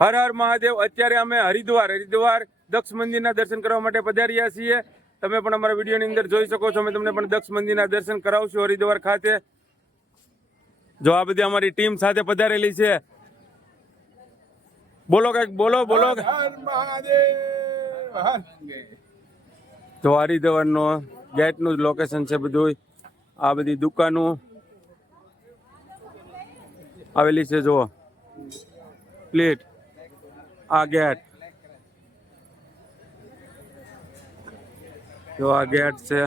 હર હર મહાદેવ। અત્યારે અમે હરિદ્વાર દક્ષ મંદિરના દર્શન કરવા માટે પધાર્યા છીએ। તમે પણ અમારા વિડીયોની અંદર જોઈ શકો છો। અમે તમને પણ દક્ષ મંદિરના દર્શન કરાવશું હરિદ્વાર ખાતે। જો આ બધી અમારી ટીમ સાથે પધારેલી છે। બોલો કઈક બોલો બોલો। તો હરિદ્વારનો ગેટનું જ લોકેશન છે બધું। આ બધી દુકાનો આવેલી છે। જુઓ પ્લેટ, આ ગેટ, જો આ ગેટ છે।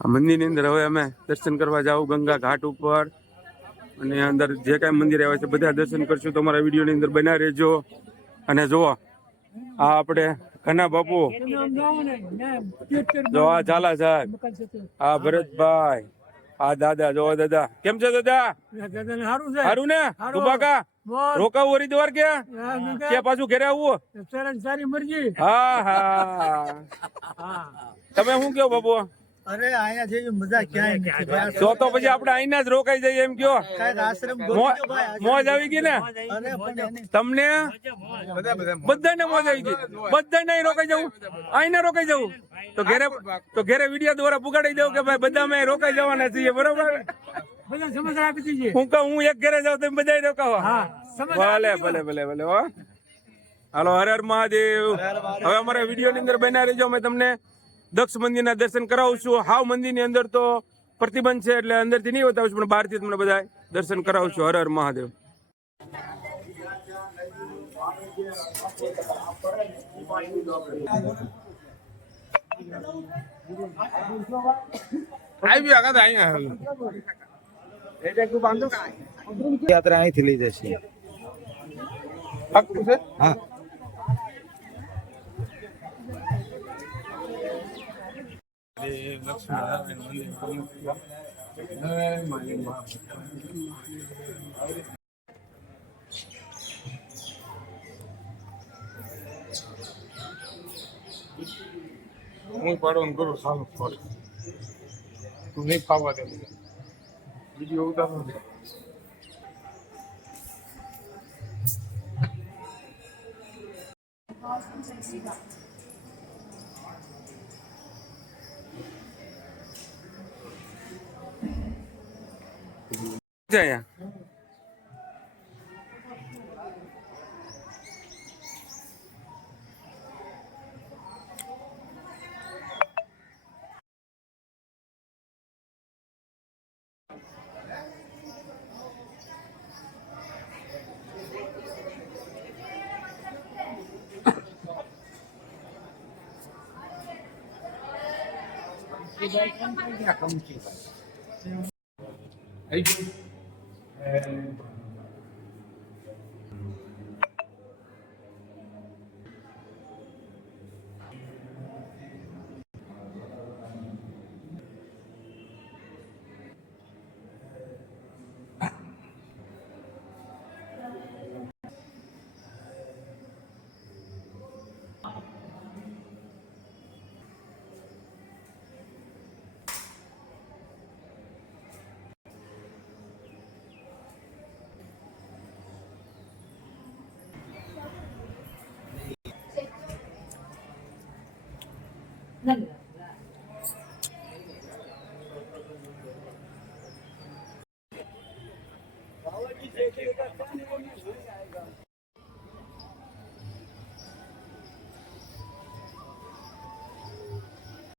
આ મંદિરની અંદર હવે અમે દર્શન કરવા જાવ ગંગા ઘાટ ઉપર, અને અંદર જે કાંઈ મંદિર આવે છે બધા દર્શન કરશું। તમારા વિડીયોની અંદર બના રહેજો। અને જુઓ આ આપણે ઘના બાપુ, જો આ ઝાલા સાહેબ, આ ભરતભાઈ, આ દાદા, જો દાદા કેમ છે દાદા? સારું ને? તુબાકા રોકાવું હરિદ્વાર કે પાછું ઘરે આવવું? સારી મરજી। હા હા, તમે શું કહો બાપુ? અરે આયા જેવી મજા ક્યાંય નથી। તો પછી આપણે અહીંના જ રોકાઈ જઈએ એમ કયો? મોજ આવી ગઈ ને તમને? બધાને મોજ આવી ગઈ? બધાને રોકાઈ જવું? અહીંને રોકાઈ જવું? તો ઘરે વિડીયો દ્વારા પુગાડી દઉં કે ભાઈ બધા અમે રોકાઈ જવાના છીએ, બરોબર? હું કહું હું એક ઘરે જાઉં તમે બધા રોકાવો? ભલે ભલે ભલે ભલે હો। હાલો, હર હર મહાદેવ। હવે અમારા વિડીયોની અંદર બના રહેજો। અમે તમને દક્ષ મંદિરના દર્શન કરાવશું। હાવ મંદિરની અંદર તો પ્રતિબંધ છે એટલે અંદરથી નહીં બતાવશું, પણ બહારથી તમને બધા દર્શન કરાવશું। હર હર મહાદેવ। યાત્રા અહીંથી લઈ જશે। હા, હું પાડવાનું કરું સારું ફળ તું નહીં ખાવા દે વિડીયો ઉતારવાનો છે। અહીંયા